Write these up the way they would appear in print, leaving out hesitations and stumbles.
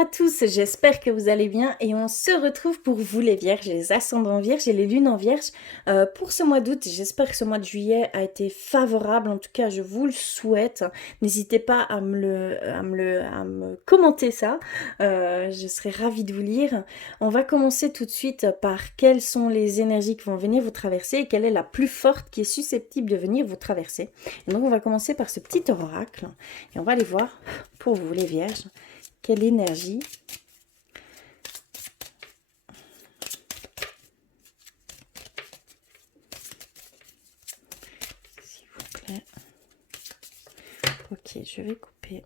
à tous, j'espère que vous allez bien et on se retrouve pour vous les vierges, les ascendants vierges et les lunes en vierge pour ce mois d'août. J'espère que ce mois de juillet a été favorable, en tout cas je vous le souhaite. N'hésitez pas à me commenter ça, je serai ravie de vous lire. On va commencer tout de suite par quelles sont les énergies qui vont venir vous traverser et quelle est la plus forte qui est susceptible de venir vous traverser. Et donc on va commencer par ce petit oracle et on va aller voir pour vous les vierges. Quelle énergie s'il vous plaît. Ok, je vais couper.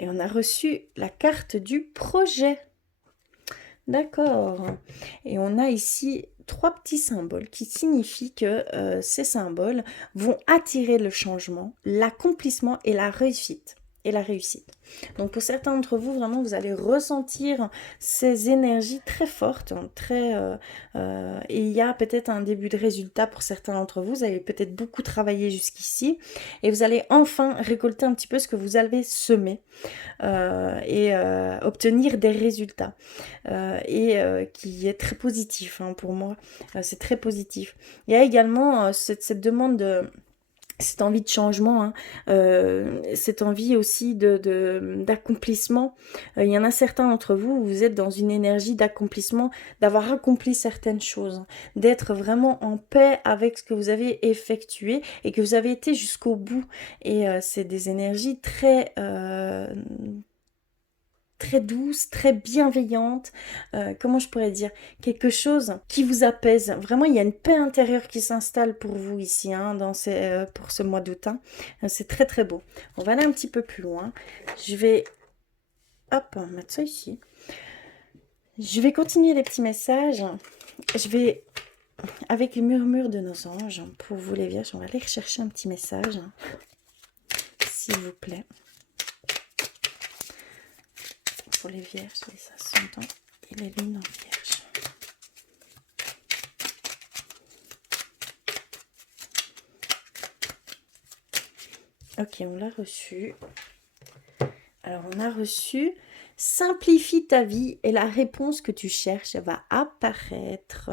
Et on a reçu la carte du projet. D'accord. Et on a ici 3 petits symboles qui signifient que ces symboles vont attirer le changement, l'accomplissement et la réussite. Donc pour certains d'entre vous, vraiment, vous allez ressentir ces énergies très fortes, et il y a peut-être un début de résultat pour certains d'entre vous. Vous avez peut-être beaucoup travaillé jusqu'ici et vous allez enfin récolter un petit peu ce que vous avez semé et obtenir des résultats qui est très positif pour moi. C'est très positif. Il y a également cette demande de cette envie de changement, cette envie aussi d'accomplissement. Il y en a certains d'entre vous, vous êtes dans une énergie d'accomplissement, d'avoir accompli certaines choses, d'être vraiment en paix avec ce que vous avez effectué et que vous avez été jusqu'au bout. Et c'est des énergies très douce, très bienveillante, comment je pourrais dire, quelque chose qui vous apaise. Vraiment, il y a une paix intérieure qui s'installe pour vous ici, pour ce mois d'août. C'est très très beau. On va aller un petit peu plus loin. Je vais, hop, mettre ça ici. Je vais continuer les petits messages. Je vais, avec les murmures de nos anges, pour vous les vierges, on va aller rechercher un petit message, s'il vous plaît. Pour les vierges, les ascendants et les lunes en vierge. Ok, on l'a reçu. Alors, on a reçu « Simplifie ta vie et la réponse que tu cherches va apparaître. »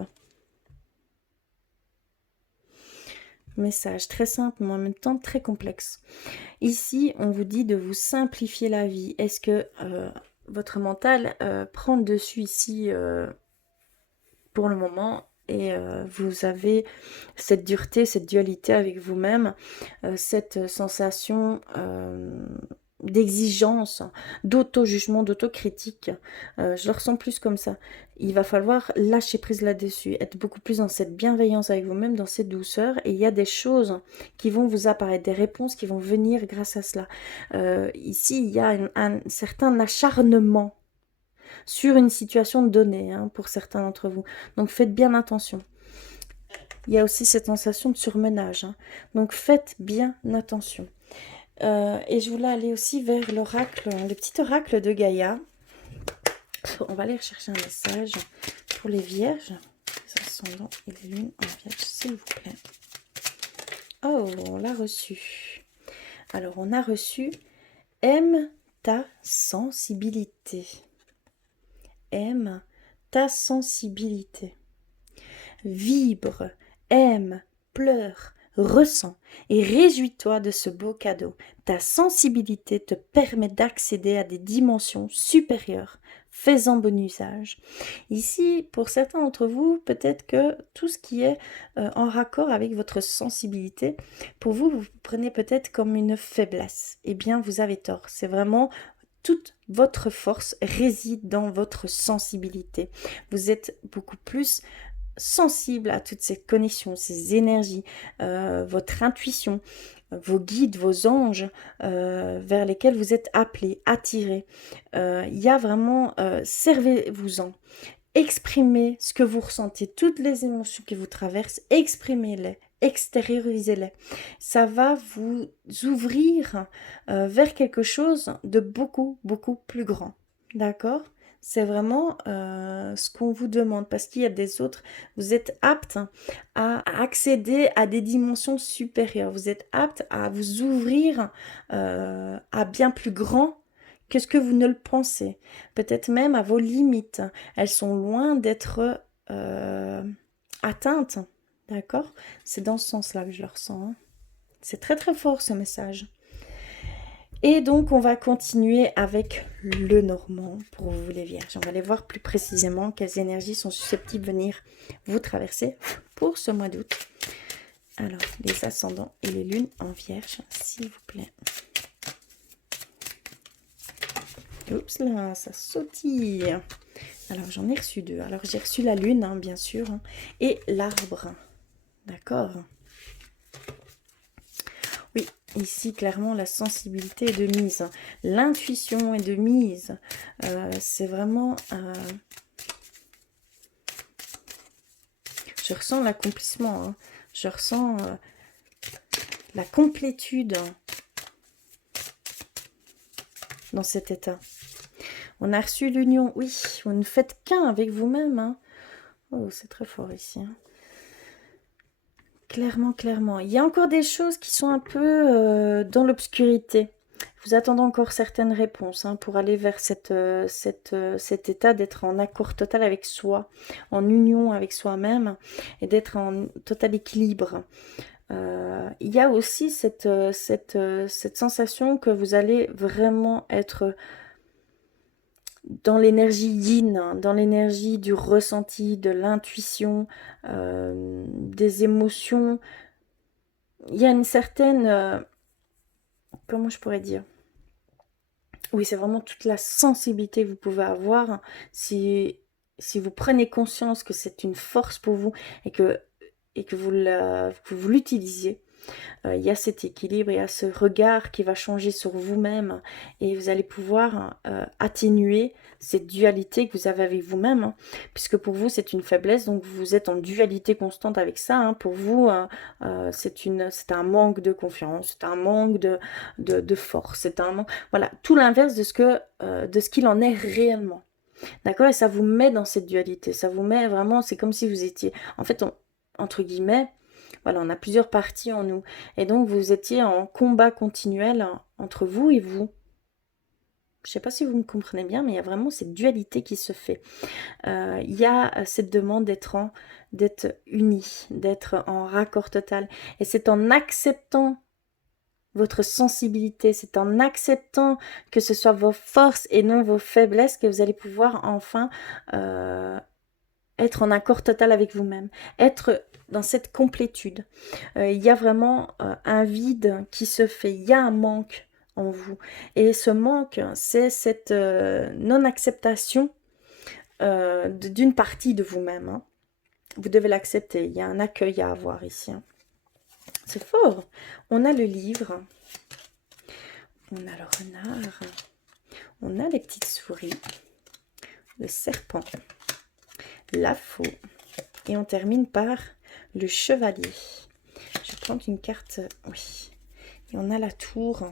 Message très simple, mais en même temps très complexe. Ici, on vous dit de vous simplifier la vie. Est-ce que votre mental prend le dessus ici pour le moment et vous avez cette dureté, cette dualité avec vous-même, cette sensation d'exigence, d'auto-jugement, d'autocritique. Je le ressens plus comme ça. Il va falloir lâcher prise là-dessus, être beaucoup plus dans cette bienveillance avec vous-même, dans cette douceur. Et il y a des choses qui vont vous apparaître, des réponses qui vont venir grâce à cela. Ici, il y a un certain acharnement sur une situation donnée pour certains d'entre vous. Donc faites bien attention. Il y a aussi cette sensation de surmenage. Donc faites bien attention. Et je voulais aller aussi vers l'oracle, le petit oracle de Gaïa. On va aller rechercher un message pour les vierges, les ascendants et les lunes en vierge, s'il vous plaît. Oh, on l'a reçu. Alors, on a reçu « Aime ta sensibilité ». Aime ta sensibilité. Vibre, aime, pleure, ressens et réjouis-toi de ce beau cadeau. Ta sensibilité te permet d'accéder à des dimensions supérieures. Fais-en bon usage. Ici, pour certains d'entre vous, peut-être que tout ce qui est en raccord avec votre sensibilité, pour vous, vous prenez peut-être comme une faiblesse. Eh bien, vous avez tort. C'est vraiment toute votre force réside dans votre sensibilité. Vous êtes beaucoup plus sensible à toutes ces connexions, ces énergies, votre intuition, vos guides, vos anges vers lesquels vous êtes appelés, attirés. Il y a vraiment, servez-vous-en. Exprimez ce que vous ressentez, toutes les émotions qui vous traversent, exprimez-les, extériorisez-les. Ça va vous ouvrir vers quelque chose de beaucoup, beaucoup plus grand. D'accord ? C'est vraiment ce qu'on vous demande, parce qu'il y a des autres, vous êtes apte à accéder à des dimensions supérieures, vous êtes apte à vous ouvrir à bien plus grand que ce que vous ne le pensez, peut-être même à vos limites. Elles sont loin d'être atteintes, d'accord? C'est dans ce sens-là que je le ressens, hein. C'est très très fort ce message. Et donc, on va continuer avec le normand pour vous les vierges. On va aller voir plus précisément quelles énergies sont susceptibles de venir vous traverser pour ce mois d'août. Alors, les ascendants et les lunes en vierge, s'il vous plaît. Oups là, ça sautille. Alors, j'en ai reçu 2. Alors, j'ai reçu la lune, hein, bien sûr, hein, et l'arbre. D'accord. Oui, ici, clairement, la sensibilité est de mise. L'intuition est de mise. C'est vraiment... je ressens l'accomplissement. Hein. Je ressens la complétude dans cet état. On a reçu l'union. Oui, vous ne faites qu'un avec vous-même. Hein. Oh, c'est très fort ici. Hein. Clairement, clairement. Il y a encore des choses qui sont un peu dans l'obscurité. Vous attendez encore certaines réponses hein, pour aller vers cet état d'être en accord total avec soi, en union avec soi-même et d'être en total équilibre. Il y a aussi cette sensation que vous allez vraiment être dans l'énergie yin, hein, dans l'énergie du ressenti, de l'intuition, des émotions. Il y a une certaine... comment je pourrais dire? Oui, c'est vraiment toute la sensibilité que vous pouvez avoir si vous prenez conscience que c'est une force pour vous et que vous l'utilisiez. Il y a cet équilibre, il y a ce regard qui va changer sur vous-même et vous allez pouvoir atténuer cette dualité que vous avez avec vous-même, hein, puisque pour vous c'est une faiblesse, donc vous êtes en dualité constante avec ça. Hein. Pour vous, c'est un manque de confiance, c'est un manque de force, c'est un voilà, tout l'inverse de ce qu'il en est réellement. D'accord? Et ça vous met dans cette dualité, ça vous met vraiment, c'est comme si vous étiez, en fait, entre guillemets, voilà, on a plusieurs parties en nous. Et donc, vous étiez en combat continuel entre vous et vous. Je ne sais pas si vous me comprenez bien, mais il y a vraiment cette dualité qui se fait. Il y a cette demande d'être unis, d'être en raccord total. Et c'est en acceptant votre sensibilité, c'est en acceptant que ce soit vos forces et non vos faiblesses que vous allez pouvoir enfin être en accord total avec vous-même, être dans cette complétude. Il y a vraiment un vide qui se fait, il y a un manque en vous. Et ce manque, c'est cette non-acceptation d'une partie de vous-même. Hein. Vous devez l'accepter, il y a un accueil à avoir ici. Hein. C'est fort. On a le livre, on a le renard, on a les petites souris, le serpent, la faux, et on termine par le chevalier. Je vais prendre une carte, oui, et on a la tour,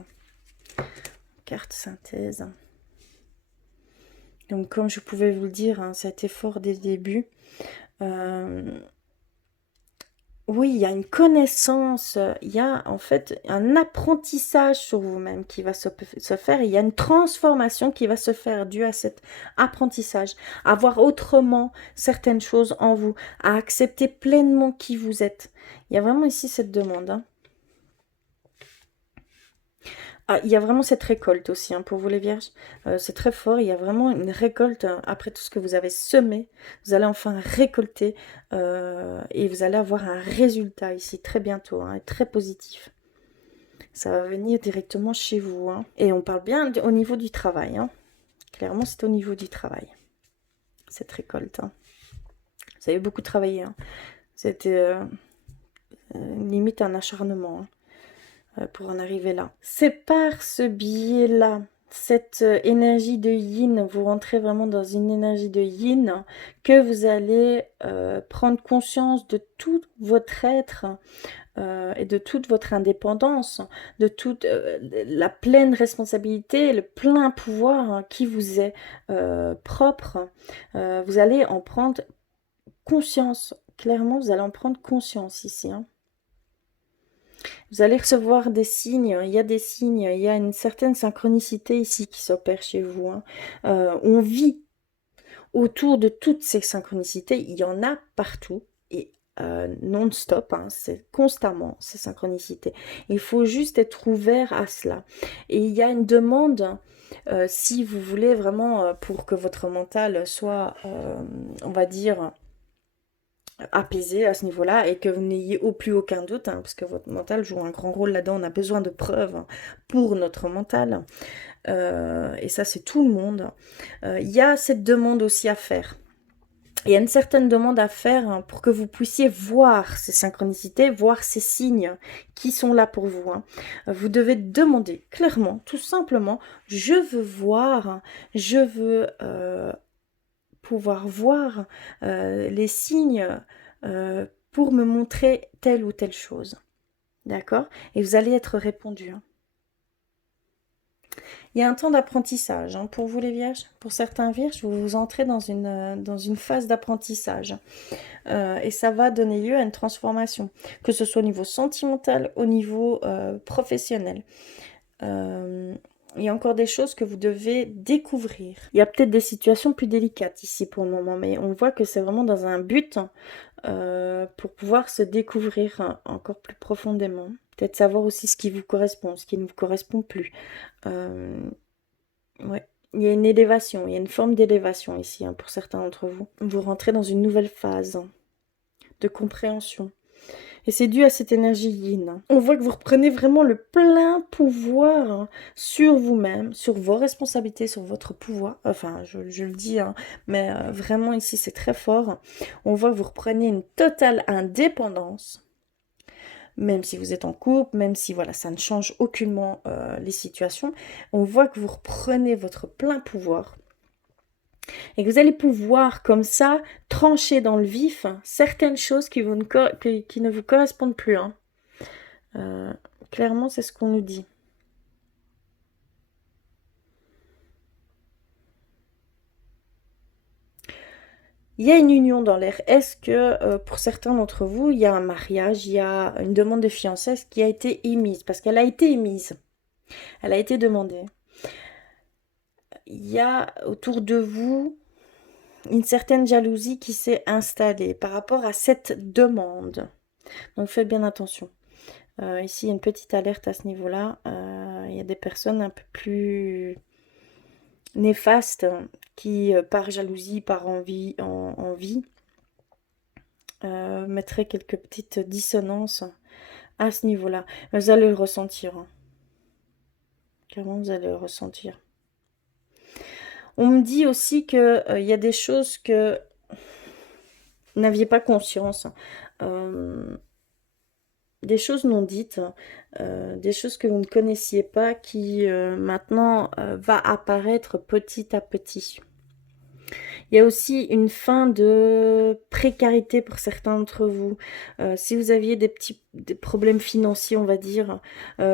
carte synthèse. Donc comme je pouvais vous le dire, hein, ça a été fort dès le début. Oui, il y a une connaissance, il y a en fait un apprentissage sur vous-même qui va se faire. Et il y a une transformation qui va se faire due à cet apprentissage. À voir autrement certaines choses en vous, à accepter pleinement qui vous êtes. Il y a vraiment ici cette demande. Hein. Ah, il y a vraiment cette récolte aussi, hein, pour vous les vierges. C'est très fort, il y a vraiment une récolte après tout ce que vous avez semé. Vous allez enfin récolter et vous allez avoir un résultat ici très bientôt, hein, et très positif. Ça va venir directement chez vous. Hein. Et on parle bien au niveau du travail. Hein. Clairement, c'est au niveau du travail, cette récolte. Hein. Vous avez beaucoup travaillé. Hein. C'était limite un acharnement. Hein. Pour en arriver là. C'est par ce biais-là, cette énergie de yin, vous rentrez vraiment dans une énergie de yin, que vous allez prendre conscience de tout votre être et de toute votre indépendance, de toute la pleine responsabilité, le plein pouvoir qui vous est propre. Vous allez en prendre conscience. Clairement, vous allez en prendre conscience ici, hein. Vous allez recevoir des signes, il y a des signes, il y a une certaine synchronicité ici qui s'opère chez vous, hein. On vit autour de toutes ces synchronicités, il y en a partout et non-stop, hein, c'est constamment ces synchronicités. Il faut juste être ouvert à cela. Et il y a une demande, si vous voulez vraiment, pour que votre mental soit, on va dire, apaisé à ce niveau-là et que vous n'ayez au plus aucun doute, hein, parce que votre mental joue un grand rôle là-dedans, on a besoin de preuves hein, pour notre mental. Et ça, c'est tout le monde. Il y a cette demande aussi à faire. Il y a une certaine demande à faire hein, pour que vous puissiez voir ces synchronicités, voir ces signes qui sont là pour vous. Hein. Vous devez demander clairement, tout simplement, je veux voir, je veux pouvoir voir les signes pour me montrer telle ou telle chose. D'accord? Et vous allez être répondu. Hein. Il y a un temps d'apprentissage hein, pour vous les vierges. Pour certains vierges, vous entrez dans une phase d'apprentissage. Et ça va donner lieu à une transformation, que ce soit au niveau sentimental, au niveau professionnel. Il y a encore des choses que vous devez découvrir. Il y a peut-être des situations plus délicates ici pour le moment, mais on voit que c'est vraiment dans un but pour pouvoir se découvrir encore plus profondément. Peut-être savoir aussi ce qui vous correspond, ce qui ne vous correspond plus. Ouais. Il y a une élévation, il y a une forme d'élévation ici hein, pour certains d'entre vous. Vous rentrez dans une nouvelle phase de compréhension. Et c'est dû à cette énergie yin. On voit que vous reprenez vraiment le plein pouvoir hein, sur vous-même, sur vos responsabilités, sur votre pouvoir. Enfin, je le dis, hein, mais vraiment ici, c'est très fort. On voit que vous reprenez une totale indépendance. Même si vous êtes en couple, même si voilà, ça ne change aucunement les situations. On voit que vous reprenez votre plein pouvoir. Et que vous allez pouvoir, comme ça, trancher dans le vif certaines choses qui ne vous correspondent plus. Hein. Clairement, c'est ce qu'on nous dit. Il y a une union dans l'air. Est-ce que pour certains d'entre vous, il y a un mariage, il y a une demande de fiançailles qui a été émise? Parce qu'elle a été émise. Elle a été demandée. Il y a autour de vous une certaine jalousie qui s'est installée par rapport à cette demande. Donc faites bien attention. Ici, il y a une petite alerte à ce niveau-là. Il y a des personnes un peu plus néfastes qui, par jalousie, par envie, mettraient quelques petites dissonances à ce niveau-là. Vous allez le ressentir. Hein. Clairement, vous allez le ressentir. On me dit aussi qu'il y a des choses que vous n'aviez pas conscience. Des choses non dites, des choses que vous ne connaissiez pas qui maintenant va apparaître petit à petit. Il y a aussi une fin de précarité pour certains d'entre vous. Si vous aviez des problèmes financiers, on va dire,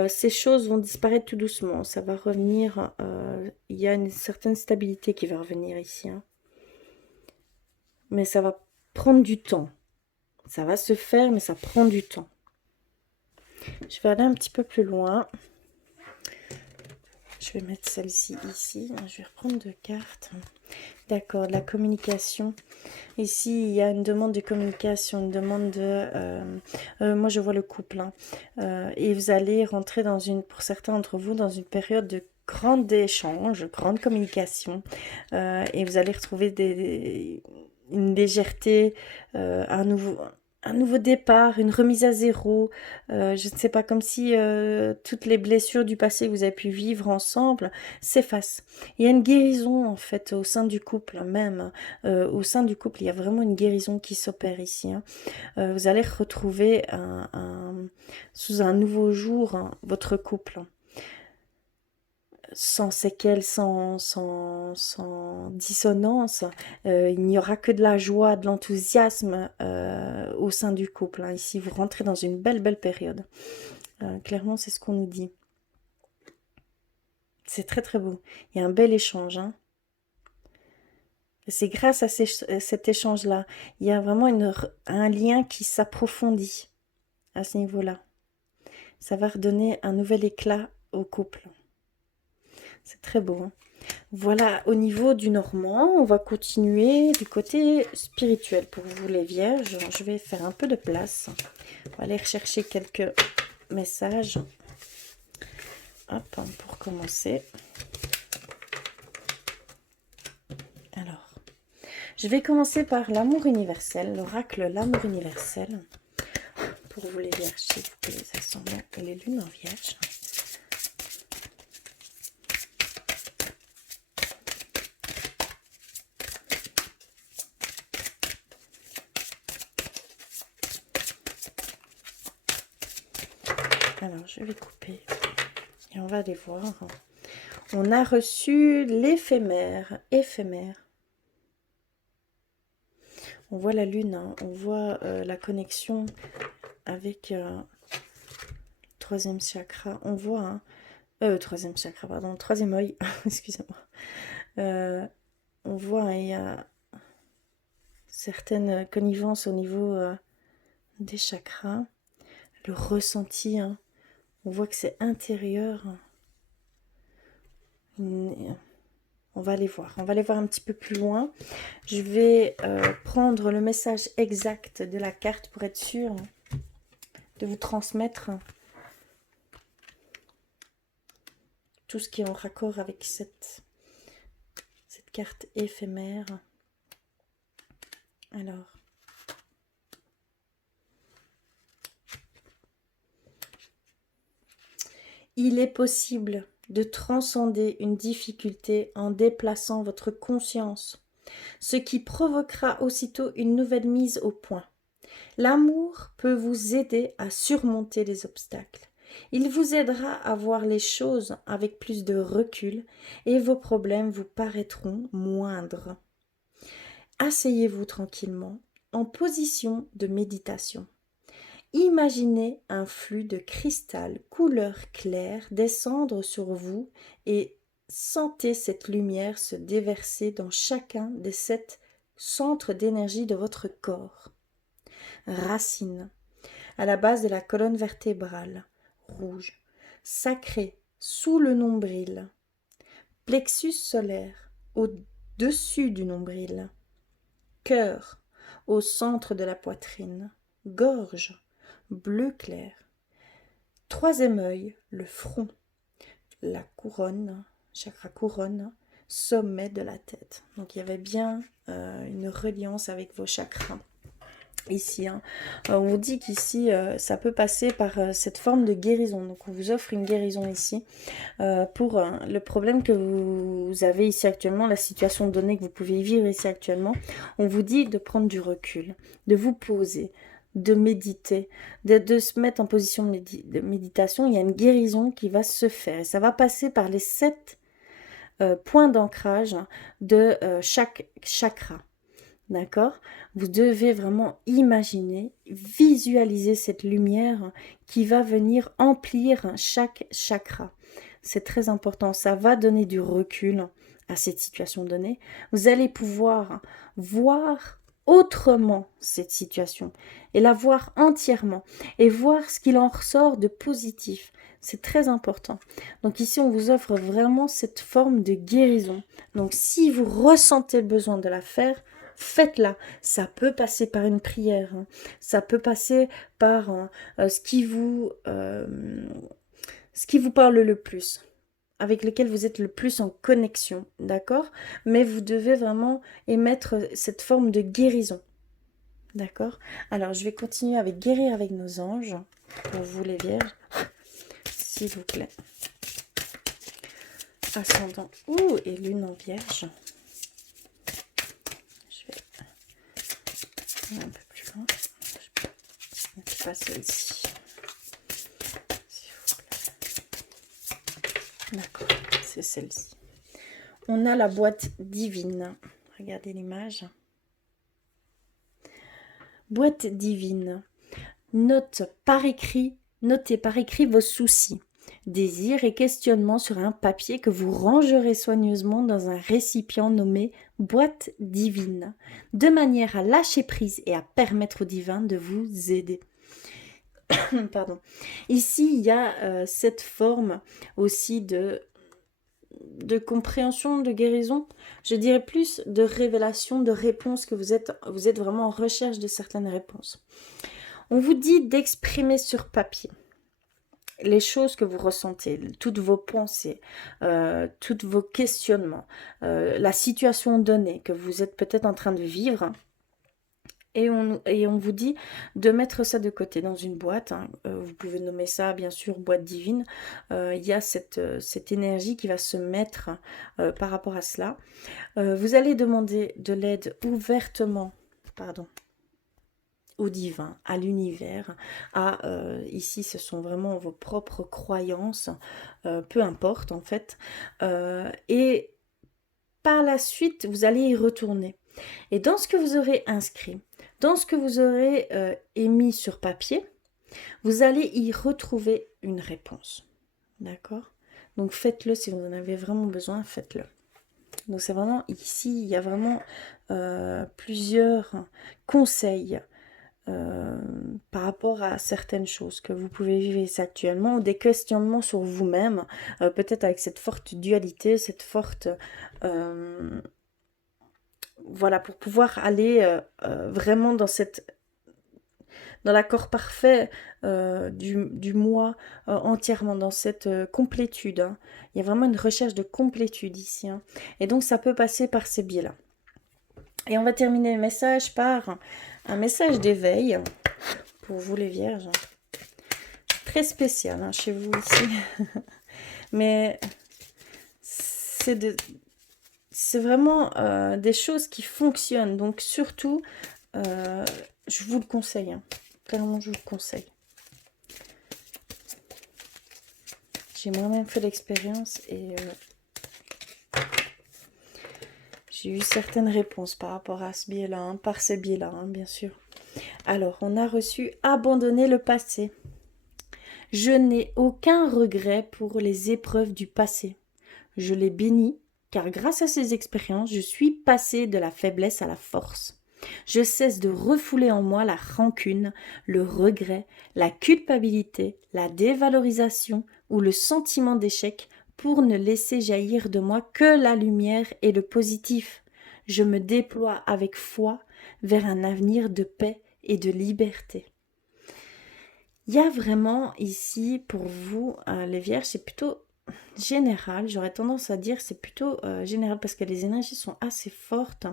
ces choses vont disparaître tout doucement. Ça va revenir. Il y a une certaine stabilité qui va revenir ici. Hein. Mais ça va prendre du temps. Ça va se faire, mais ça prend du temps. Je vais aller un petit peu plus loin. Je vais mettre celle-ci ici. Je vais reprendre deux cartes. D'accord, la communication. Ici, il y a une demande de communication, une demande de... moi, je vois le couple. Hein. Et vous allez rentrer pour certains d'entre vous, dans une période de grande échange, grande communication. Et vous allez retrouver une légèreté, un nouveau départ, une remise à zéro, je ne sais pas, comme si toutes les blessures du passé que vous avez pu vivre ensemble s'effacent. Il y a une guérison en fait au sein du couple même. Au sein du couple, il y a vraiment une guérison qui s'opère ici. Hein. Vous allez retrouver sous un nouveau jour hein, votre couple. sans séquelles, sans dissonance. Il n'y aura que de la joie, de l'enthousiasme au sein du couple, hein. Ici, vous rentrez dans une belle, belle période. Clairement, c'est ce qu'on nous dit. C'est très, très beau. Il y a un bel échange, hein. C'est grâce à cet échange-là. Il y a vraiment un lien qui s'approfondit à ce niveau-là. Ça va redonner un nouvel éclat au couple. C'est très beau, hein. Voilà, au niveau du normand, on va continuer du côté spirituel. Pour vous les vierges, je vais faire un peu de place. On va aller rechercher quelques messages. Hop, pour commencer. Alors, je vais commencer par l'amour universel, l'oracle l'amour universel. Pour vous les vierges, s'il vous plaît, les ascendants et les lunes en vierge. Alors, je vais couper et on va aller voir. On a reçu l'éphémère, éphémère. On voit la lune, hein, on voit la connexion avec troisième chakra. On voit, troisième chakra, pardon, troisième œil, excusez-moi. On voit, hein, il y a certaines connivences au niveau des chakras. Le ressenti, hein, on voit que c'est intérieur. On va aller voir. On va aller voir un petit peu plus loin. Je vais prendre le message exact de la carte pour être sûr de vous transmettre tout ce qui est en raccord avec cette carte éphémère. Alors, il est possible de transcender une difficulté en déplaçant votre conscience, ce qui provoquera aussitôt une nouvelle mise au point. L'amour peut vous aider à surmonter les obstacles. Il vous aidera à voir les choses avec plus de recul et vos problèmes vous paraîtront moindres. Asseyez-vous tranquillement en position de méditation. Imaginez un flux de cristal couleur claire descendre sur vous et sentez cette lumière se déverser dans chacun des 7 centres d'énergie de votre corps. Racine, à la base de la colonne vertébrale, rouge, sacré, sous le nombril. Plexus solaire, au-dessus du nombril. Cœur, au centre de la poitrine. Gorge, bleu clair. Troisième œil, le front. La couronne, chakra couronne, sommet de la tête. Donc il y avait bien une reliance avec vos chakras. Ici, hein. On vous dit qu'ici, ça peut passer par cette forme de guérison. Donc, on vous offre une guérison ici pour le problème que vous avez ici actuellement, la situation donnée que vous pouvez vivre ici actuellement. On vous dit de prendre du recul, de vous poser, de méditer, de se mettre en position de méditation. Il y a une guérison qui va se faire. Et ça va passer par les 7 points d'ancrage de chaque chakra. D'accord? Vous devez vraiment imaginer, visualiser cette lumière qui va venir emplir chaque chakra. C'est très important. Ça va donner du recul à cette situation donnée. Vous allez pouvoir voir autrement cette situation et la voir entièrement et voir ce qu'il en ressort de positif. C'est très important. Donc ici, on vous offre vraiment cette forme de guérison. Donc si vous ressentez le besoin de la faire, faites-la. Ça peut passer par une prière, hein. Ça peut passer par ce qui vous parle le plus, avec lequel vous êtes le plus en connexion, d'accord? Mais vous devez vraiment émettre cette forme de guérison, d'accord? Alors, je vais continuer avec guérir avec nos anges, pour vous les vierges, s'il vous plaît. Ascendant, et lune en vierge. Un peu plus loin. Je ne mets pas celle-ci. S'il vous plaît. D'accord, c'est celle-ci. On a la boîte divine. Regardez l'image. Boîte divine. Notez par écrit vos soucis, désirs et questionnements sur un papier que vous rangerez soigneusement dans un récipient nommé boîte divine, de manière à lâcher prise et à permettre au divin de vous aider. Pardon. Ici, il y a cette forme aussi de compréhension, de guérison, je dirais plus de révélation, de réponse, que vous êtes vraiment en recherche de certaines réponses. On vous dit d'exprimer sur papier les choses que vous ressentez, toutes vos pensées, tous vos questionnements, la situation donnée que vous êtes peut-être en train de vivre. Et on vous dit de mettre ça de côté dans une boîte. Vous pouvez nommer ça, bien sûr, boîte divine. Il y a cette énergie qui va se mettre par rapport à cela. Vous allez demander de l'aide ouvertement, au divin, à l'univers, ici, ce sont vraiment vos propres croyances, peu importe, en fait. Et par la suite, vous allez y retourner. Et dans ce que vous aurez inscrit, dans ce que vous aurez émis sur papier, vous allez y retrouver une réponse. D'accord? Donc faites-le si vous en avez vraiment besoin, faites-le. Donc c'est vraiment ici, il y a vraiment plusieurs conseils par rapport à certaines choses que vous pouvez vivre actuellement, ou des questionnements sur vous-même, peut-être avec cette forte dualité, cette forte... voilà, pour pouvoir aller vraiment dans l'accord parfait du moi, entièrement dans cette complétude. Hein. Il y a vraiment une recherche de complétude ici. Hein. Et donc, ça peut passer par ces biais-là. Et on va terminer le message par un message d'éveil pour vous, les vierges. Très spécial hein, chez vous ici. Mais c'est vraiment des choses qui fonctionnent. Donc, surtout, je vous le conseille. Hein. Clairement, je vous le conseille. J'ai moi-même fait l'expérience et j'ai eu certaines réponses par rapport à ce biais-là, hein, par ces biais-là, hein, bien sûr. Alors, on a reçu abandonner le passé. Je n'ai aucun regret pour les épreuves du passé. Je les bénis, car grâce à ces expériences, je suis passé de la faiblesse à la force. Je cesse de refouler en moi la rancune, le regret, la culpabilité, la dévalorisation ou le sentiment d'échec pour ne laisser jaillir de moi que la lumière et le positif. Je me déploie avec foi vers un avenir de paix et de liberté. Il y a vraiment ici pour vous, les vierges, c'est plutôt général, j'aurais tendance à dire c'est plutôt général parce que les énergies sont assez fortes.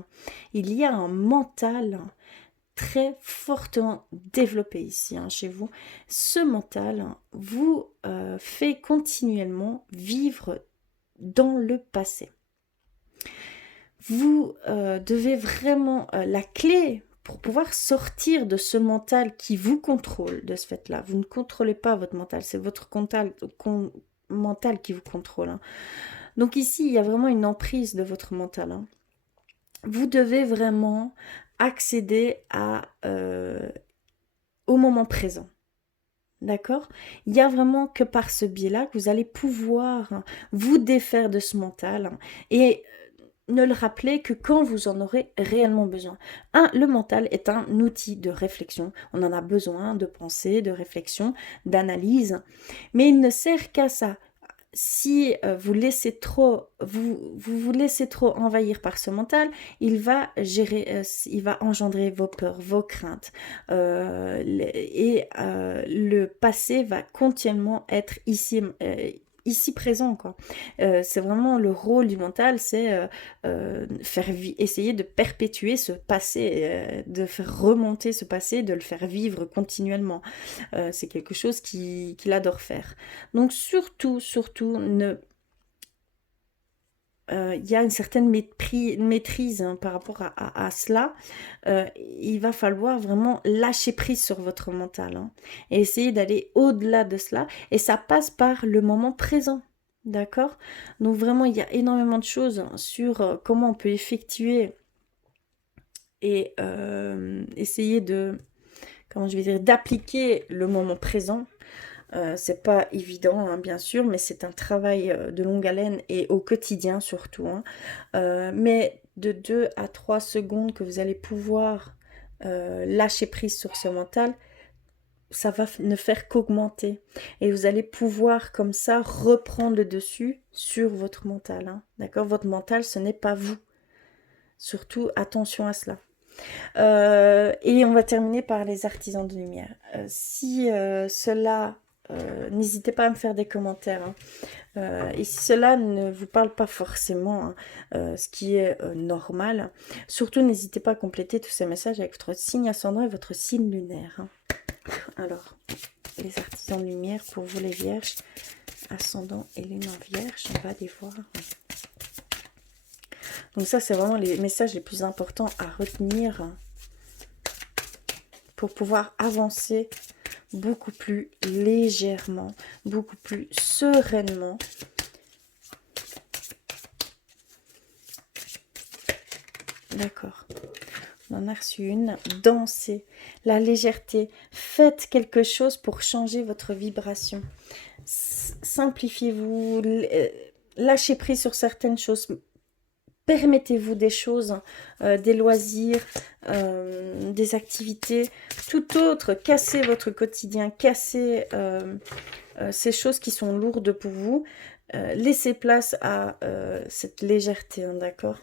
Il y a un mental très fortement développé ici hein, chez vous. Ce mental vous fait continuellement vivre dans le passé. Vous devez vraiment, la clé pour pouvoir sortir de ce mental qui vous contrôle de ce fait-là, vous ne contrôlez pas votre mental, c'est votre mental qui vous contrôle. Hein. Donc ici, il y a vraiment une emprise de votre mental. Hein. Vous devez vraiment accéder au moment présent. D'accord? Il n'y a vraiment que par ce biais-là que vous allez pouvoir vous défaire de ce mental et ne le rappeler que quand vous en aurez réellement besoin. Le mental est un outil de réflexion. On en a besoin de pensée, de réflexion, d'analyse, mais il ne sert qu'à ça. Si vous laissez trop, vous laissez trop envahir par ce mental, il va il va engendrer vos peurs, vos craintes. Le passé va continuellement être ici présent quoi. C'est vraiment le rôle du mental, c'est essayer de perpétuer ce passé, de faire remonter ce passé, de le faire vivre continuellement. C'est quelque chose qu'il adore faire. Donc surtout il y a une certaine maîtrise hein, par rapport à cela. Il va falloir vraiment lâcher prise sur votre mental hein, et essayer d'aller au-delà de cela. Et ça passe par le moment présent. D'accord? Donc vraiment, il y a énormément de choses sur comment on peut effectuer et essayer de, comment je vais dire, d'appliquer le moment présent. C'est pas évident, hein, bien sûr, mais c'est un travail de longue haleine et au quotidien surtout, hein. Mais de 2 à 3 secondes que vous allez pouvoir lâcher prise sur ce mental, ça va ne faire qu'augmenter. Et vous allez pouvoir comme ça reprendre le dessus sur votre mental, hein. D'accord? Votre mental, ce n'est pas vous. Surtout, attention à cela. Et on va terminer par les artisans de lumière. Si cela, n'hésitez pas à me faire des commentaires, hein. Et si cela ne vous parle pas forcément, hein, ce qui est normal, surtout n'hésitez pas à compléter tous ces messages avec votre signe ascendant et votre signe lunaire, hein. Alors, les artisans de lumière pour vous les vierges, ascendant et lune en vierge, on va les voir. Donc ça, c'est vraiment les messages les plus importants à retenir pour pouvoir avancer beaucoup plus légèrement, beaucoup plus sereinement. D'accord. On en a reçu une. Dansez, la légèreté. Faites quelque chose pour changer votre vibration. Simplifiez-vous, lâchez prise sur certaines choses. Permettez-vous des choses, des loisirs, des activités, tout autre. Cassez votre quotidien, cassez ces choses qui sont lourdes pour vous. Laissez place à cette légèreté, hein, d'accord?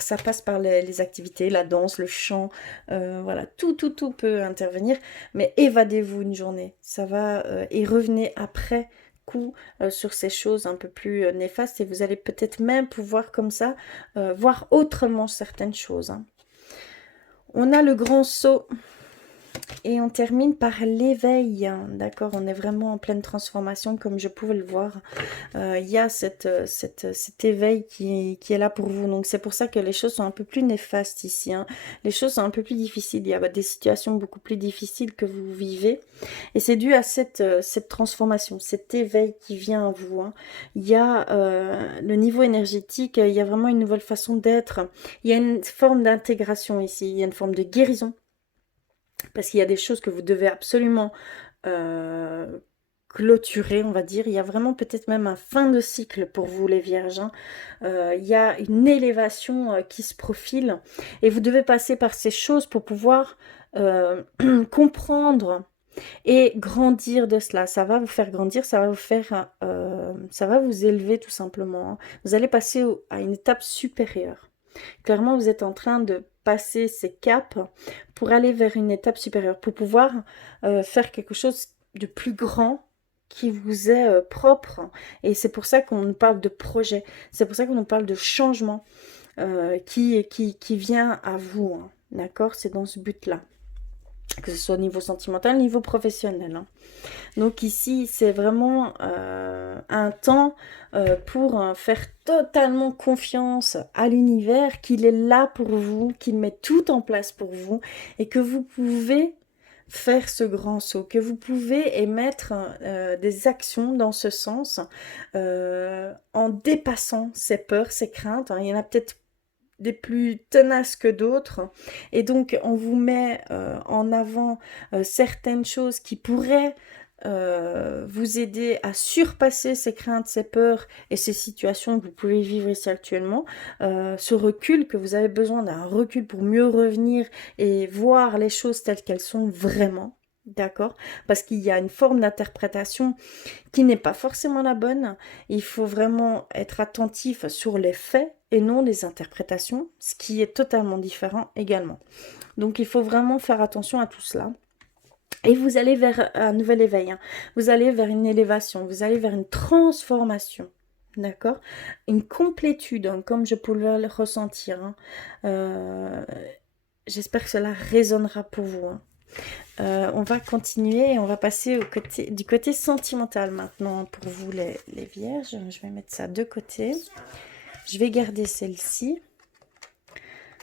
Ça passe par les activités, la danse, le chant, voilà, tout peut intervenir, mais évadez-vous une journée, ça va, et revenez après coup sur ces choses un peu plus néfastes, et vous allez peut-être même pouvoir comme ça voir autrement certaines choses, hein. On a le grand saut. Et on termine par l'éveil, hein, d'accord? On est vraiment en pleine transformation, comme je pouvais le voir. Il y a cet éveil qui est là pour vous. Donc c'est pour ça que les choses sont un peu plus néfastes ici, hein. Les choses sont un peu plus difficiles. Il y a des situations beaucoup plus difficiles que vous vivez. Et c'est dû à cette transformation, cet éveil qui vient à vous, hein. Il y a le niveau énergétique, il y a vraiment une nouvelle façon d'être. Il y a une forme d'intégration ici, il y a une forme de guérison. Parce qu'il y a des choses que vous devez absolument clôturer, on va dire. Il y a vraiment peut-être même un fin de cycle pour vous, les vierges, hein. Il y a une élévation qui se profile. Et vous devez passer par ces choses pour pouvoir comprendre et grandir de cela. Ça va vous faire grandir, ça va vous faire... ça va vous élever tout simplement, hein. Vous allez passer à une étape supérieure. Clairement, vous êtes en train de passer ces caps pour aller vers une étape supérieure, pour pouvoir faire quelque chose de plus grand qui vous est propre. Et c'est pour ça qu'on nous parle de projet, c'est pour ça qu'on nous parle de changement qui vient à vous, hein. D'accord? C'est dans ce but-là, que ce soit au niveau sentimental, au niveau professionnel, hein. Donc ici, c'est vraiment un temps pour faire totalement confiance à l'univers, qu'il est là pour vous, qu'il met tout en place pour vous, et que vous pouvez faire ce grand saut, que vous pouvez émettre des actions dans ce sens, en dépassant ces peurs, ces craintes, hein. Il y en a peut-être des plus tenaces que d'autres, et donc on vous met en avant certaines choses qui pourraient vous aider à surpasser ces craintes, ces peurs et ces situations que vous pouvez vivre ici actuellement, ce recul, que vous avez besoin d'un recul pour mieux revenir et voir les choses telles qu'elles sont vraiment, d'accord? Parce qu'il y a une forme d'interprétation qui n'est pas forcément la bonne. Il faut vraiment être attentif sur les faits et non les interprétations, ce qui est totalement différent également. Donc il faut vraiment faire attention à tout cela. Et vous allez vers un nouvel éveil, hein. Vous allez vers une élévation, vous allez vers une transformation. D'accord? Une complétude, hein, comme je pouvais le ressentir, hein. J'espère que cela résonnera pour vous, hein. On va continuer et on va passer du côté sentimental maintenant pour vous les vierges. Je vais mettre ça de côté. Je vais garder celle-ci.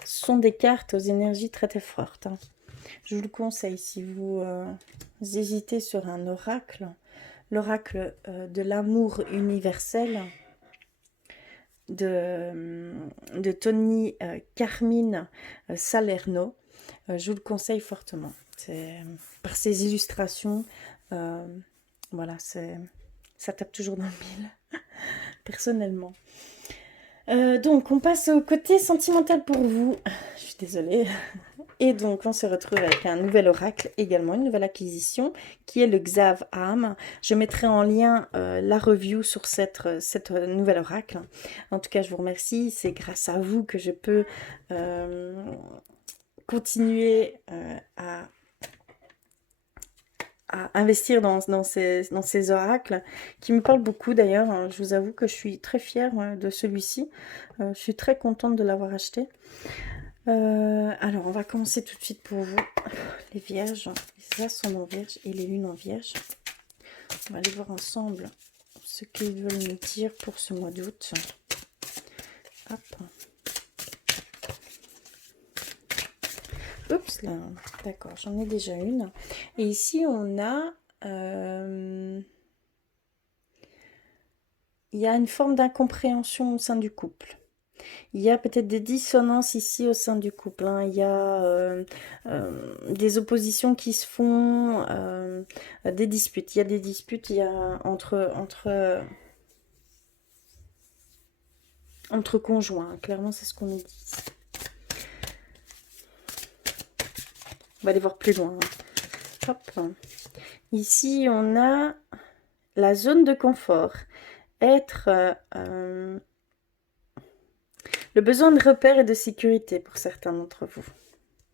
Ce sont des cartes aux énergies très très fortes, hein. Je vous le conseille si vous hésitez sur un oracle. l'oracle de l'amour universel de Tony Carmine Salerno. Je vous le conseille fortement. Par ses illustrations, voilà, ça tape toujours dans le mille, personnellement. Donc, on passe au côté sentimental pour vous. Je suis désolée. Et donc, on se retrouve avec un nouvel oracle, également une nouvelle acquisition, qui est le Xav Am. Je mettrai en lien la review sur cette nouvelle oracle. En tout cas, je vous remercie. C'est grâce à vous que je peux continuer à investir dans ces oracles qui me parlent beaucoup d'ailleurs. Je vous avoue que je suis très fière de celui-ci. Je suis très contente de l'avoir acheté. Alors, on va commencer tout de suite pour vous. Les vierges, les ascendants en vierge et les lunes en vierge. On va aller voir ensemble ce qu'ils veulent nous dire pour ce mois d'août. Hop. Oups, là, d'accord, j'en ai déjà une. Et ici, on a... il y a une forme d'incompréhension au sein du couple. Il y a peut-être des dissonances ici au sein du couple. Hein. Il y a des oppositions qui se font, des disputes. Il y a des disputes entre conjoints. Clairement, c'est ce qu'on nous dit. On va aller voir plus loin. Hop. Ici, on a la zone de confort. Être... le besoin de repère et de sécurité pour certains d'entre vous.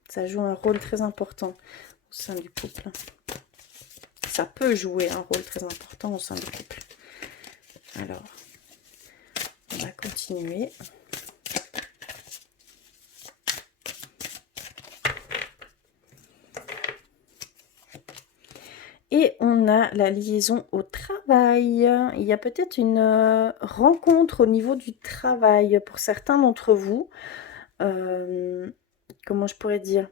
Ça joue un rôle très important au sein du couple. Ça peut jouer un rôle très important au sein du couple. Alors, on va continuer. Et on a la liaison au travail. Il y a peut-être une rencontre au niveau du travail pour certains d'entre vous. Comment je pourrais dire ?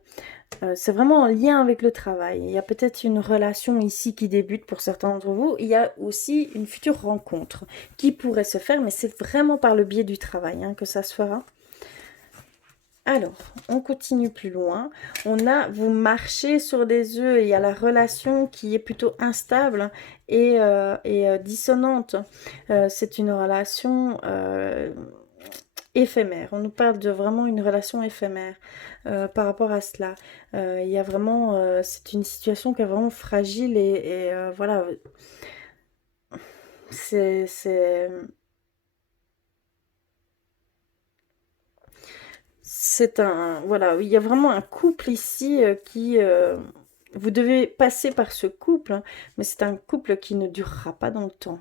C'est vraiment en lien avec le travail. Il y a peut-être une relation ici qui débute pour certains d'entre vous. Il y a aussi une future rencontre qui pourrait se faire, mais c'est vraiment par le biais du travail que ça se fera. Alors, on continue plus loin. On a, vous marchez sur des œufs, il y a la relation qui est plutôt instable et dissonante. C'est une relation éphémère. On nous parle de vraiment une relation éphémère par rapport à cela. Il y a vraiment, c'est une situation qui est vraiment fragile et voilà. C'est un... Voilà, il y a vraiment un couple ici qui... vous devez passer par ce couple, hein, mais c'est un couple qui ne durera pas dans le temps.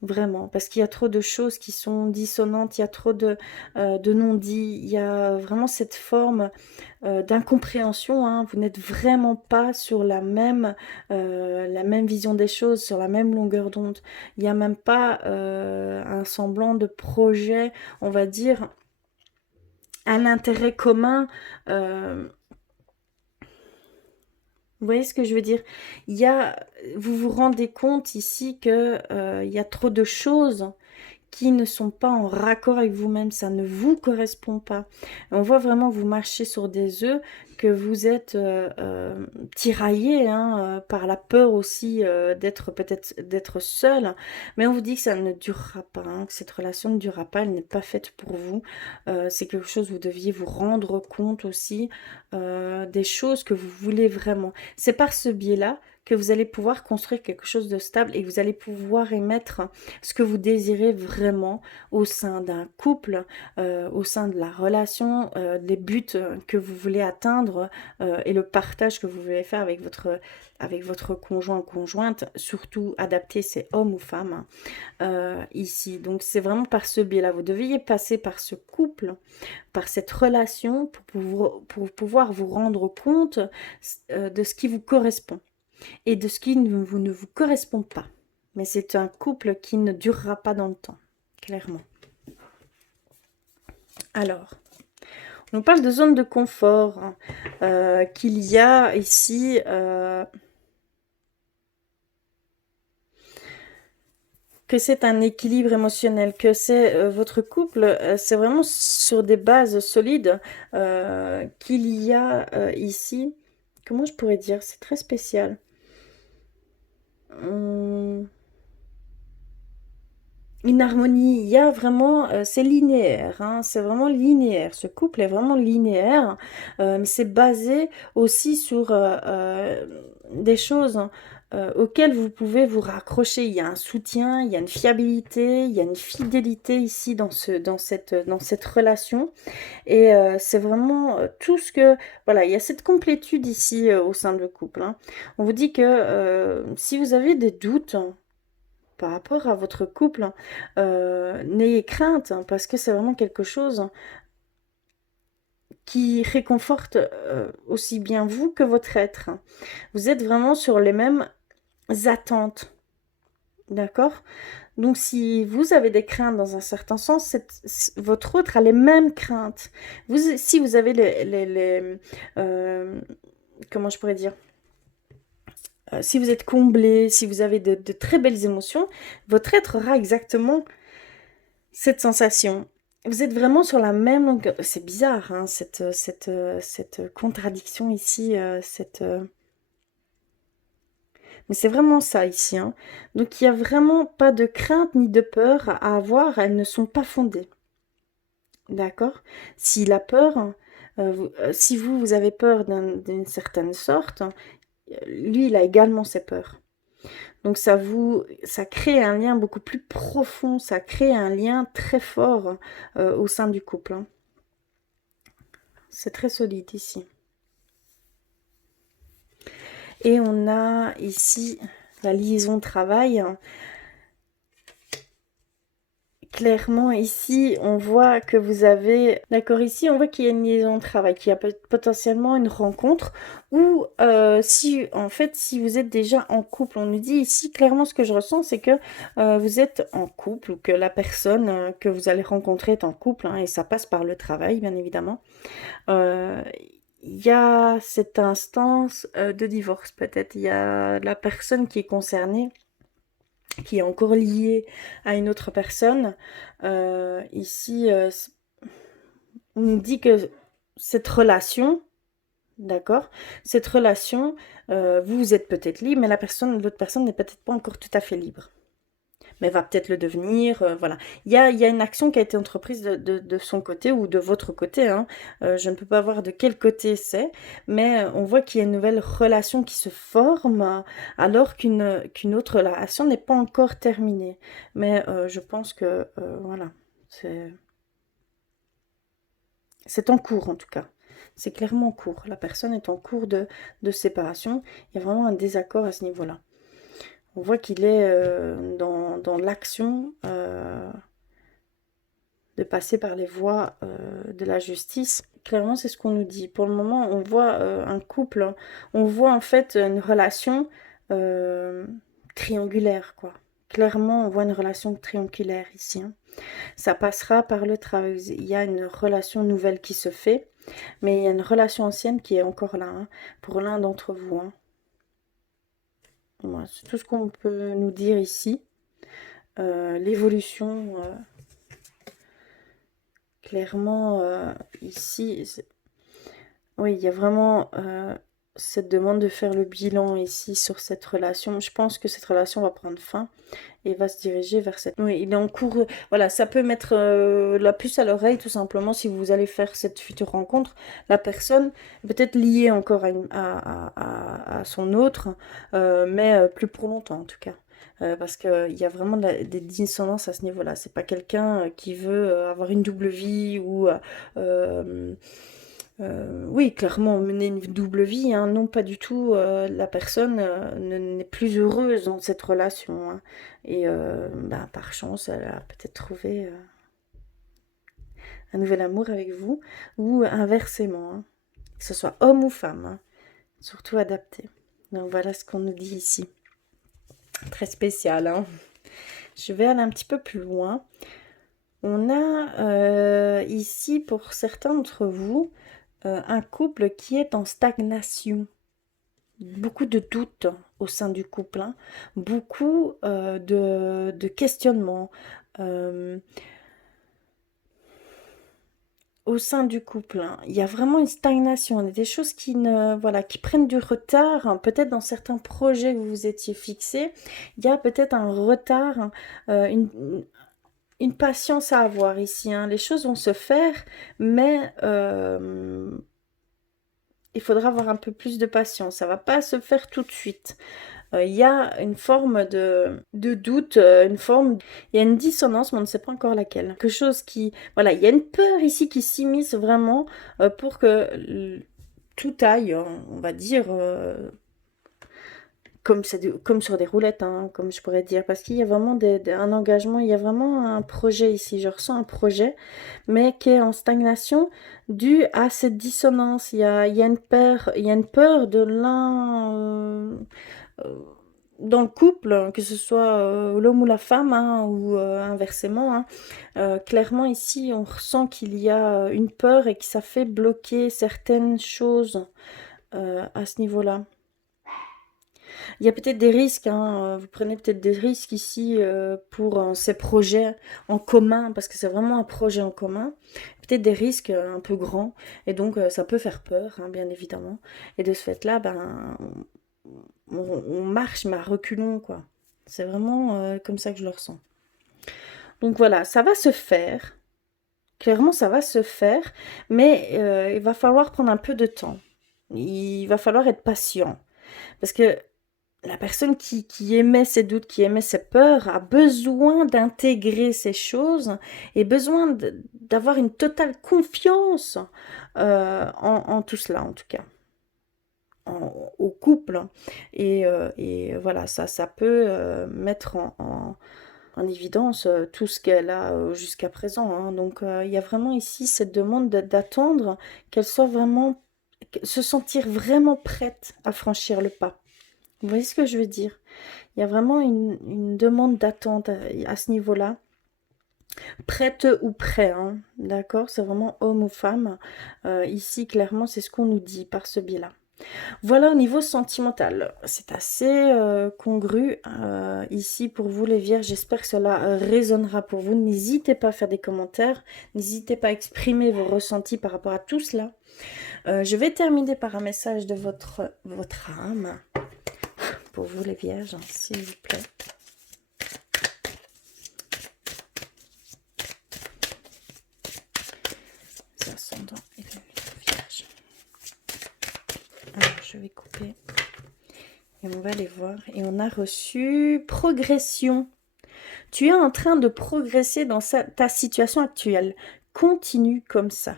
Vraiment, parce qu'il y a trop de choses qui sont dissonantes, il y a trop de non-dits, il y a vraiment cette forme d'incompréhension. Hein. Vous n'êtes vraiment pas sur la même vision des choses, sur la même longueur d'onde. Il n'y a même pas un semblant de projet, on va dire, un intérêt commun. Vous voyez ce que je veux dire? Vous vous rendez compte ici que il y a trop de choses qui ne sont pas en raccord avec vous-même, ça ne vous correspond pas. On voit vraiment vous marcher sur des œufs, que vous êtes tiraillé par la peur aussi d'être seul, mais on vous dit que ça ne durera pas, que cette relation ne durera pas, elle n'est pas faite pour vous. C'est quelque chose, vous deviez vous rendre compte aussi des choses que vous voulez vraiment. C'est par ce biais-là que vous allez pouvoir construire quelque chose de stable et vous allez pouvoir émettre ce que vous désirez vraiment au sein d'un couple, au sein de la relation, les buts que vous voulez atteindre et le partage que vous voulez faire avec votre conjoint ou conjointe, surtout adapté, c'est homme ou femme ici. Donc c'est vraiment par ce biais-là. Vous deviez passer par ce couple, par cette relation pour pouvoir vous rendre compte de ce qui vous correspond et de ce qui ne vous correspond pas. Mais c'est un couple qui ne durera pas dans le temps, clairement. Alors, on nous parle de zone de confort, qu'il y a ici... que c'est un équilibre émotionnel, que c'est votre couple, c'est vraiment sur des bases solides qu'il y a ici. Comment je pourrais dire? C'est très spécial. Hum, Une harmonie, il y a vraiment, c'est linéaire, hein, c'est vraiment linéaire. Ce couple est vraiment linéaire, mais c'est basé aussi sur des choses auxquelles vous pouvez vous raccrocher. Il y a un soutien, il y a une fiabilité, il y a une fidélité ici dans cette relation. Et c'est vraiment tout ce que... Voilà, il y a cette complétude ici au sein de couple, hein. On vous dit que si vous avez des doutes par rapport à votre couple, hein, n'ayez crainte, hein, parce que c'est vraiment quelque chose qui réconforte aussi bien vous que votre être. Vous êtes vraiment sur les mêmes attentes, d'accord? Donc si vous avez des craintes dans un certain sens, votre autre a les mêmes craintes. Si vous avez comment je pourrais dire? Si vous êtes comblé, si vous avez de très belles émotions, votre être aura exactement cette sensation. Vous êtes vraiment sur la même longueur. C'est bizarre, hein, cette contradiction ici, mais c'est vraiment ça ici, hein. Donc il n'y a vraiment pas de crainte ni de peur à avoir, elles ne sont pas fondées. D'accord? Si la peur, si vous avez peur d'une certaine sorte, lui, il a également ses peurs. Donc ça crée un lien beaucoup plus profond, ça crée un lien très fort au sein du couple, hein. C'est très solide ici. Et on a ici la liaison de travail. Clairement, ici, on voit que vous avez... D'accord, ici, on voit qu'il y a une liaison de travail, qu'il y a potentiellement une rencontre. Ou si, en fait, si vous êtes déjà en couple, on nous dit ici, clairement, ce que je ressens, c'est que vous êtes en couple ou que la personne que vous allez rencontrer est en couple, hein, et ça passe par le travail, bien évidemment. Euh, Il y a cette instance de divorce, peut-être. Il y a la personne qui est concernée qui est encore liée à une autre personne. Ici, on nous dit que cette relation, d'accord, cette relation, vous êtes peut-être libre, mais l'autre personne n'est peut-être pas encore tout à fait libre. Mais va peut-être le devenir, voilà. Il y a une action qui a été entreprise de son côté ou de votre côté, hein. Je ne peux pas voir de quel côté c'est, mais on voit qu'il y a une nouvelle relation qui se forme alors qu'une autre relation n'est pas encore terminée. Mais je pense que, voilà, c'est c'est en cours en tout cas. C'est clairement en cours. La personne est en cours de séparation. Il y a vraiment un désaccord à ce niveau-là. On voit qu'il est dans l'action de passer par les voies de la justice. Clairement, c'est ce qu'on nous dit. Pour le moment, on voit un couple, hein. On voit en fait une relation euh, triangulaire, quoi. Clairement, on voit une relation triangulaire ici, hein. Ça passera par le travail. Il y a une relation nouvelle qui se fait, mais il y a une relation ancienne qui est encore là, hein, pour l'un d'entre vous, hein. Voilà, c'est tout ce qu'on peut nous dire ici. L'évolution, clairement, ici, oui, il y a vraiment cette demande de faire le bilan ici sur cette relation. Je pense que cette relation va prendre fin et va se diriger vers cette... Oui, il est en cours... Voilà, ça peut mettre la puce à l'oreille tout simplement si vous allez faire cette future rencontre. La personne est peut-être liée encore à son autre, mais plus pour longtemps en tout cas. Parce qu'il y a vraiment des dissonances à ce niveau-là. C'est pas quelqu'un qui veut avoir une double vie ou... oui, clairement, mener une double vie, hein. Non, pas du tout. La personne n'est plus heureuse dans cette relation, hein. Et bah, par chance, elle a peut-être trouvé un nouvel amour avec vous, ou inversement, hein. Que ce soit homme ou femme, hein. Surtout adapté. Donc voilà ce qu'on nous dit ici. Très spécial, hein. Je vais aller un petit peu plus loin. On a ici, pour certains d'entre vous, un couple qui est en stagnation. beaucoup de doutes au sein du couple, hein. Beaucoup de questionnements. euh, Au sein du couple, hein. Il y a vraiment une stagnation, des choses qui ne, voilà, qui prennent du retard, hein. Peut-être dans certains projets que vous vous étiez fixés, il y a peut-être un retard, hein, une patience à avoir ici, hein. Les choses vont se faire, mais il faudra avoir un peu plus de patience. Ça va pas se faire tout de suite. Il y a une forme de doute, il y a une dissonance, mais on ne sait pas encore laquelle. Quelque chose qui, voilà, il y a une peur ici qui s'immisce vraiment pour que tout aille, hein, on va dire, comme sur des roulettes, hein, comme je pourrais dire, parce qu'il y a vraiment un engagement, il y a vraiment un projet ici. Je ressens un projet, mais qui est en stagnation dû à cette dissonance. Il y a une peur de l'un. Euh, dans le couple, que ce soit l'homme ou la femme, hein, ou inversement, hein, clairement ici on ressent qu'il y a une peur et que ça fait bloquer certaines choses à ce niveau-là. Il y a peut-être des risques, hein, vous prenez peut-être des risques ici pour ces projets en commun, parce que c'est vraiment un projet en commun. Peut-être des risques un peu grands, et donc ça peut faire peur, hein, bien évidemment. Et de ce fait-là, ben, on marche, mais à reculons, quoi. C'est vraiment comme ça que je le ressens. Donc voilà, ça va se faire. Clairement, ça va se faire, mais il va falloir prendre un peu de temps. Il va falloir être patient. Parce que la personne qui émet ses doutes, qui émet ses peurs, a besoin d'intégrer ces choses et besoin d'avoir une totale confiance en tout cela, en tout cas, au couple. Et voilà, ça peut mettre en évidence tout ce qu'elle a jusqu'à présent, hein. Donc, il y a vraiment ici cette demande d'attendre qu'elle soit vraiment, se sentir vraiment prête à franchir le pas. Vous voyez ce que je veux dire? Il y a vraiment une demande d'attente à ce niveau-là. Prête ou prêt, hein, d'accord? C'est vraiment homme ou femme. Ici, clairement, c'est ce qu'on nous dit par ce biais-là. Voilà au niveau sentimental. C'est assez congru ici pour vous les vierges. J'espère que cela résonnera pour vous. N'hésitez pas à faire des commentaires. N'hésitez pas à exprimer vos ressentis par rapport à tout cela. Je vais terminer par un message de votre âme. Pour vous les vierges, hein, s'il vous plaît. Les ascendants et le vierge. Alors, je vais couper. Et on va les voir. Et on a reçu progression. Tu es en train de progresser dans ta situation actuelle. Continue comme ça.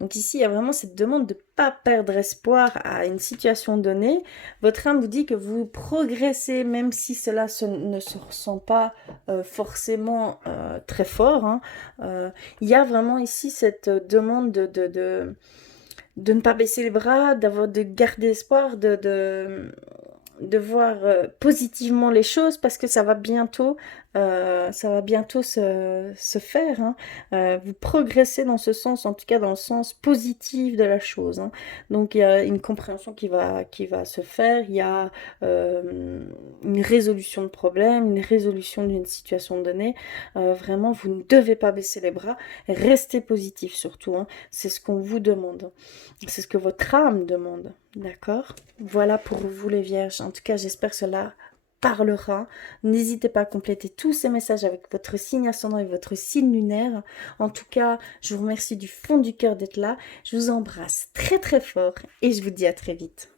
Donc ici, il y a vraiment cette demande de ne pas perdre espoir à une situation donnée. Votre âme vous dit que vous progressez, même si cela ne se ressent pas forcément très fort, hein. Il y a vraiment ici cette demande de ne pas baisser les bras, de garder espoir, de voir positivement les choses parce que ça va bientôt se faire, hein. Vous progressez dans ce sens, en tout cas dans le sens positif de la chose, hein. Donc il y a une compréhension qui va se faire, il y a une résolution de problème, une résolution d'une situation donnée. Vraiment, vous ne devez pas baisser les bras, restez positif surtout, hein. C'est ce qu'on vous demande. C'est ce que votre âme demande, d'accord? Voilà pour vous les vierges. En tout cas, j'espère que cela parlera. N'hésitez pas à compléter tous ces messages avec votre signe ascendant et votre signe lunaire. En tout cas, je vous remercie du fond du cœur d'être là. Je vous embrasse très très fort et je vous dis à très vite.